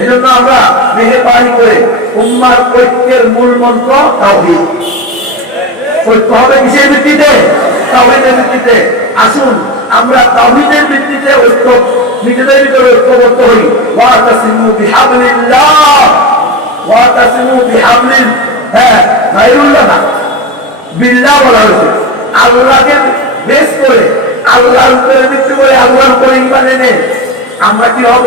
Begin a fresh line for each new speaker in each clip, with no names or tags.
এজন্য আমরা মেহেরবানি করে উম্মার ঐক্যের মূল মন্ত্র ঐক্য হবে কিসের ভিত্তিতে? ভিত্তিতে। আসুন, আমরা তাওহীদের ভিত্তিতে ঐক্য, নিজেদের ভিতরে ঐক্যবদ্ধ হই। ওয়াতাসিমু বিহাবলিল্লাহ। ওয়াতাসিমু বিহাবলিল হ্যাঁ গায়রুল্লাহ না। বিল্লাহ বলা হয়েছে। আল্লাহকে বেশ করে, আল্লাহর উপরে ভিত্তি করে আল্লাহর উপরে ইমান এনে আমরা কি হব?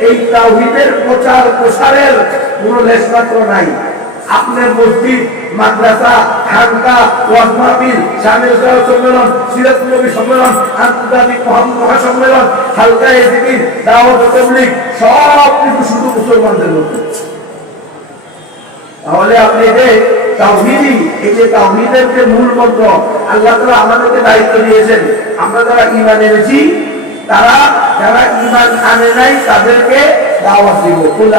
এই তাওহীদের প্রচার প্রসারের কোনো লেশমাত্র নাই। আপনার মসজিদ, মাদ্রাসা, খানকা, ওয়াজ মাহফিল স্বামীর সম্মেলন, সিরাত নবী সম্মেলন, আন্তর্জাতিক মহা- মহাসম্মেলন, হালকা এদিকে দাওয়াত তবলিগ, সব কিছু শুধু মুসলমানদের মধ্যে। তাহলে আপনি যে তাওহীদি এই যে তাওহীদের যে মূল মন্ত্র, আল্লাহ তাআলা আমাদেরকে দায়িত্ব দিয়েছেন। আমরা যারা ঈমান এনেছি, তারা যারা ঈমান আনে নাই, তাদেরকে দাওয়াত দিব। কুল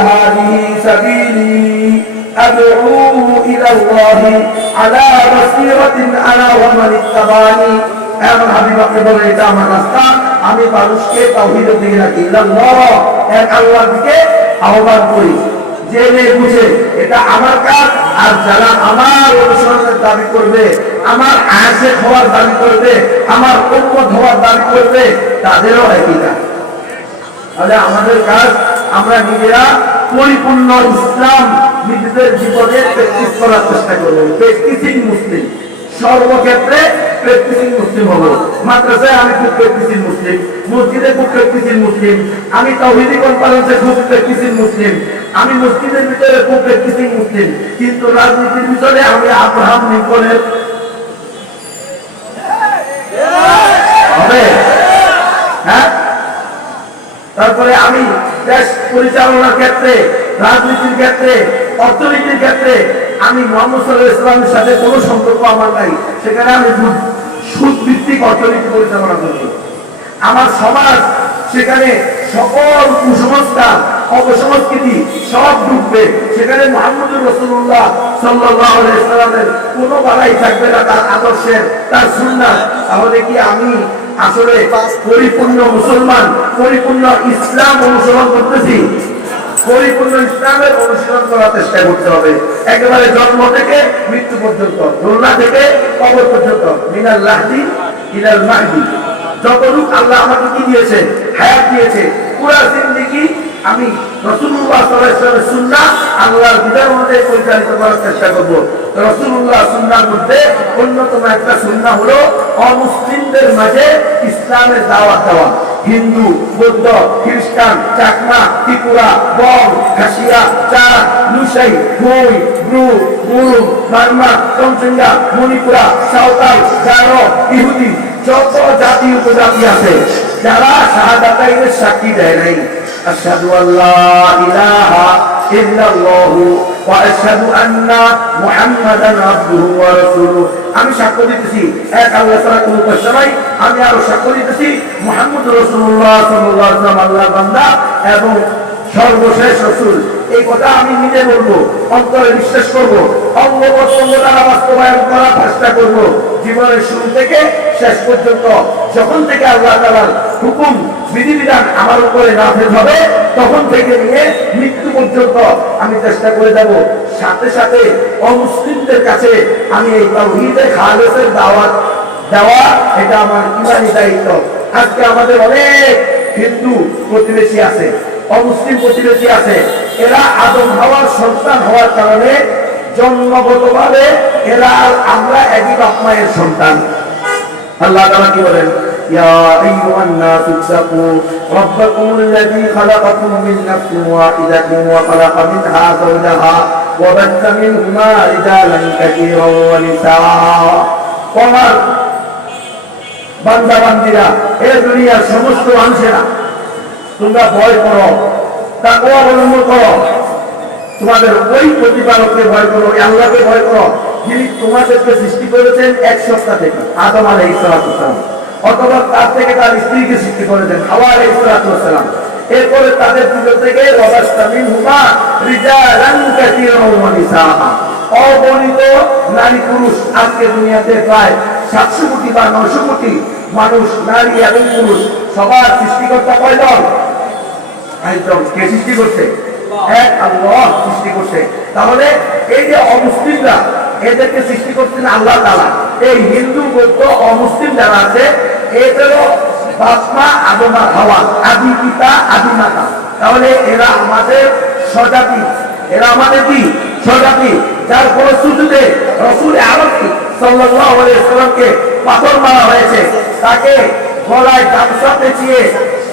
সাবিলি আদউ ইলা আল্লাহি আলা বাসীরাতিন আনা ওয়া মান ইত্তাবানি। এমন হাবিব, আপনি এটা আমার রাস্তা। আমি মানুষকে তাওহীদের দিকে রাখি ইল্লাল্লাহ এক আল্লাহর দিকে আহ্বান করি। জেনে বুঝে, এটা আমার কাজ, আর যারা আমার অনুসরণের দাবি করবে, আমার আয়াসে হওয়ার দাবি করবে, আমার উন্মত হওয়ার দাবি করবে, তাদেরও একই কাজ। তাহলে আমাদের কাজ, আমরা নিজেরা পরিপূর্ণ ইসলাম নিজেদের জীবনে প্র্যাকটিস করার চেষ্টা করব। Practising Muslim. সর্বক্ষেত্রে প্র্যাকটিসিং মুসলিম হব। মাদ্রাসায় আমি খুব প্র্যাকটিসিং মুসলিম, মসজিদে খুব প্র্যাকটিসিং মুসলিম, আমি তাওহীদি কনফারেন্সে খুব প্র্যাকটিসিং মুসলিম, আমি মসজিদের ভিতরে খুব প্র্যাকটিসিং মুসলিম, কিন্তু রাজনীতির ভিতরে আমি আব্রাহাম লিঙ্কনের তারপরে আমি দেশ পরিচালনার ক্ষেত্রে, রাজনীতির ক্ষেত্রে, অর্থনীতির ক্ষেত্রে আমি মোহাম্মদ ইসলামের সাথে কোনো সম্পর্ক আমার নাই। সেখানে আমি সুদ- ভিত্তিক অর্থনীতি পরিচালনা করি আমার সমাজ, সেখানে সকল কুসংস্কার, অপসংস্কৃতি সব ডুববে। সেখানে মোহাম্মদুর রসুল্লাহ সাল্লাহ ইসলামের কোনো বালাই থাকবে না তার আদর্শের, তার সুন্নাত। তাহলে কি আমি আসলে পরিপূর্ণ মুসলমান, পরিপূর্ণ ইসলাম অনুসরণ করতেছি। পরিপূর্ণ ইসলামের অনুশীলন করার চেষ্টা করতে হবে। একেবারে জন্ম থেকে মৃত্যু পর্যন্ত দোলনা থেকে কবর পর্যন্ত, মিনাল লাহদি ইনাল মাহদি। যতটুক আল্লাহ আমাকে কি দিয়েছে, হায়াত দিয়েছে, পুরা জিন্দিগি আমি মণিপুরা সাঁওতাল গারো ইহুদি যত জাতি উপজাতি আছে যারা শাহাদাতাইনের সাক্ষী দেয় নাই। আশহাদু আল্লাহ ইলাহা ইল্লাল্লাহু ওয়া আশহাদু আন্না মুহাম্মাদান আবদুহু ওয়া রাসূলুহু আমি সাক্ষ্য দিতেছি, এক আল্লাহ ছাড়া কোনো উপাস্য নাই। আমি আরও সাক্ষ্য দিতেছি, মুহাম্মদ আলাইহি ওয়াসাল্লাম, আল্লাহর বান্দা এবং সর্বশেষ রসুল। এই কথা আমি নিজে বলব, অন্তরে বিশ্বাস করব অঙ্গ প্রত্যঙ্গ দ্বারা বাস্তবায়ন করার চেষ্টা করব। জীবনের শুরু থেকে শেষ পর্যন্ত, যখন থেকে আল্লাহ তালার হুকুম বিধিবিধান আমার উপরে নাফেজ হবে, তখন থেকে নিয়ে মৃত্যু পর্যন্ত আমি চেষ্টা করে যাব। সাথে সাথে অমুসলিমদের কাছে আমি এই তাওহীদের খালেসের দাওয়াত দেওয়া, এটা আমার ইমানি দায়িত্ব। আজকে আমাদের অনেক হিন্দু প্রতিবেশী আছে, অমুসলিম প্রতিবেশী আছে, এরা আদম হওয়ার সন্তান হওয়ার কারণে জন্মগতভাবে এরা আমরা একই বাপ মায়ের সন্তান। আল্লাহ তাআলা কি বলেন? يا أيها الناس اتقوا ربكم الذي خلقكم من نفس واحدة وخلق منها زوجها وبث منهما رجالا كثيرا ونساء ومن বান্দা বান্দিরা এ দুনিয়ার সমস্ত মানুষেরা তোমরা ভয় করো তাকে অবলম্বন করো তোমাদের ওই প্রতিপালককে ভয় করো ওই আল্লাহকে ভয় করো যিনি তোমাদেরকে সৃষ্টি করেছেন এক সপ্তাহ থেকে আদম আলাই ইসলাম অথবা তার থেকে তার স্ত্রীকে সৃষ্টি করেছেন। হাওয়া আলাই ইসলাম এরপরে তাদের ভিতর থেকে অগণিত নারী পুরুষ আজকে দুনিয়াতে প্রায় সাতশো কোটি বা নশো কোটি মানুষ, নারী এবং পুরুষ, সবার সৃষ্টিকর্তা কয়জন একদম কে সৃষ্টি করছে? এক আল্লাহ সৃষ্টি করছে। তাহলে এই যে অমুসলিমরা, এদেরকে সৃষ্টি করছেন আল্লাহ তালা এই হিন্দু, বৌদ্ধ, অমুসলিম যারা আছে এদেরও বাপমা আদমা, হাওয়া। আদি পিতা, আদি মাতা। তাহলে এরা আমাদের স্বজাতি। এরা আমাদের কি? স্বজাতি। যার ফলশ্রুতিতে রসুল আরবকে আলাইহি পাথর মারা হয়েছে, তাকে গলায় গামছা পেঁচিয়ে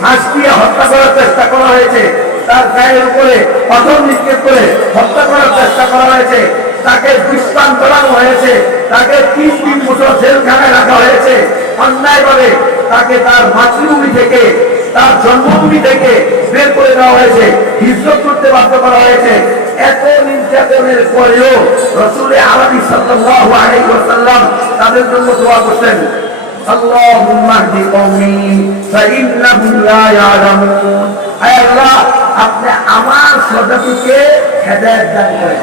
হাঁস দিয়ে হত্যা করার চেষ্টা করা হয়েছে, তার গায়ের উপরে পাথর নিক্ষেপ করে হত্যা করার চেষ্টা করা হয়েছে, তাকে দুষ্পান করানো হয়েছে, তাকে তিন তিন বছর জেলখানায় রাখা হয়েছে তাকে তার মাতৃভূমি থেকে তার জন্মভূমি থেকে বের করে দেওয়া হয়েছে হিজরত করতে বাধ্য করা হয়েছে এত নির্যাতনের পরেও রসুল আরবি সাল্লাল্লাহু আলাইহি ওয়াসাল্লাম তাদের জন্য দোয়া করতেন اللهم اهد قومي فإنهم لا يعلمون আয় আল্লাহ আপনি আমার সদতিকে হেদায়েত দান করেন